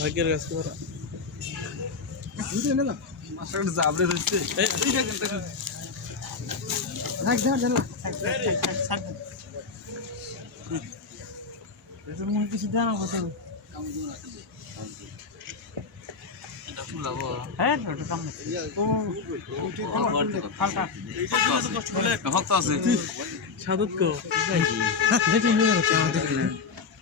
ভাগ্যের কাজ করা কিছু জানা কথা হ্যাঁ ওটা সামনে। ও হালকা সাদত কো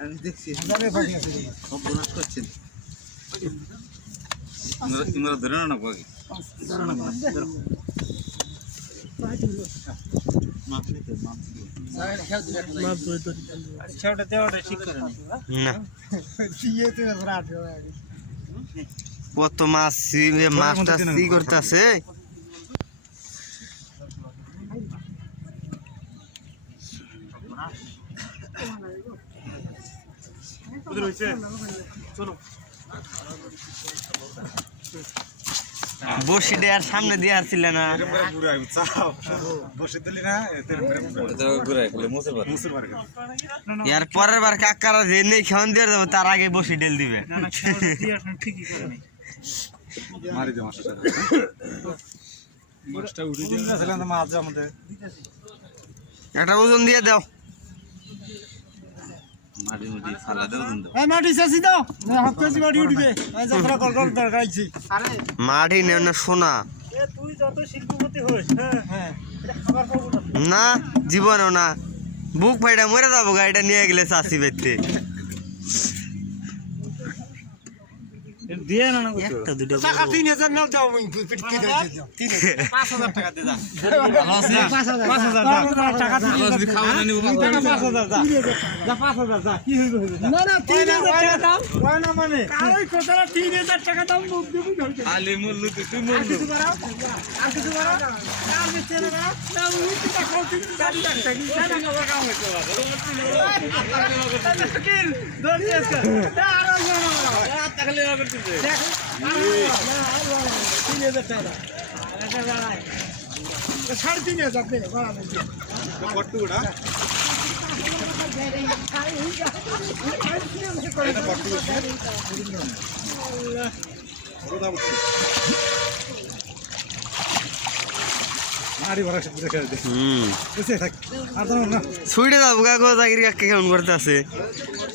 আমি দেখছি হাজারে বাকি আছে। সব বোনাস করছেন। তোমরা ধরে না বাকি। ধরে তো। সেটা ঠিক করে না। ইয়েতে রাত কত মাছ ছি- মাছটা সি করতেছে। বসি দেওয়ার সামনে দিয়ে আসছিল না। বসে না এর পরের বার কাকারা যে নেই খাওয়ান দিয়ে যাব তার আগে বসি ডেল দিবে। ঠিকই করে নি মারি দে মাছটা উঠে মাছ আমাদের। একটা ওজন দিয়ে দাও। মাটি মুটি ফালা দেও কিন্তু মাটি চাষি দাও। না হাত কেজি মাটি উঠবে যাত্রা কল কল দরকার আছে মাটি নেও না সোনা। তুই যত শিল্পপতি হোস হ্যাঁ হ্যাঁ এটা খাবার পাবো না। না জীবনেও না। বুক ফাইটা মরে যাব গাড়িটা নিয়ে গেলে চাষি বেতে দিয়ে না না একটা দুটো টাকা তিন হাজার নাও দাও আমি পিটকি দাও তিন পাঁচ হাজার টাকা দে দাও পাঁচ হাজার পাঁচ হাজার টাকা যদি খাওয়া না নিব পাঁচ হাজার দা যা পাঁচ হাজার দা কি হইবে হইবে না না তিন হাজার টাকা দাও হয় না মানে কারোই কথা তিন হাজার টাকা দাও মুখ দেবো আলি মল্লু তুই তুই আর কিছু বাড়াও আর কিছু বাড়াও আর বেচে না না উনি টাকা তিন টাকা কি না না কাম হইছে বাবা কিল আছে আর আর সাড়ে তিন হাজার দে বাড়ানো কট্টু ওটা। মারি ভরা সে পুরো খেলে দে। হুম। বুঝছে থাক। আর ধরো না। ছুটে যাব কাকু চাকরি কাকে কেমন করতে আছে?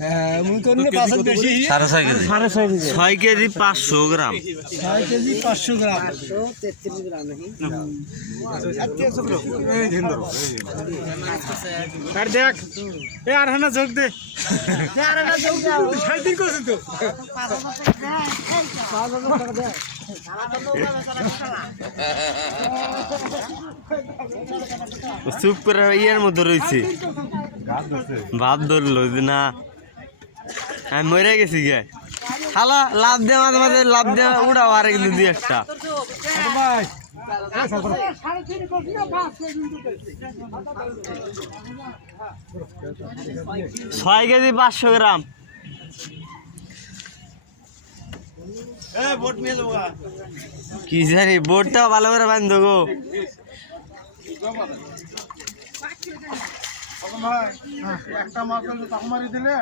হ্যাঁ ছয় কেজি। পাঁচশো গ্রাম। ছয় কেজি পাঁচশো গ্রাম। এই দিন ধরো আর দেখ এ আর হানা যোগ দে। আর হানা যোগ দে সাড়ে তিন করছি তো? চুপ করে ইয়ের মধ্যে রয়েছে। ভাব ধরলো না। আমি মরে গেছি গে। হালা লাভ দে মাঝে মাঝে লাভ দে উড়াও আর কিন্তু দুই একটা। ছয় কেজি পাঁচশো গ্রাম। কি জানি বোর্ডটাও ভালো করে বান্ধ গো। একটা মাছ তখন মারি দিলে।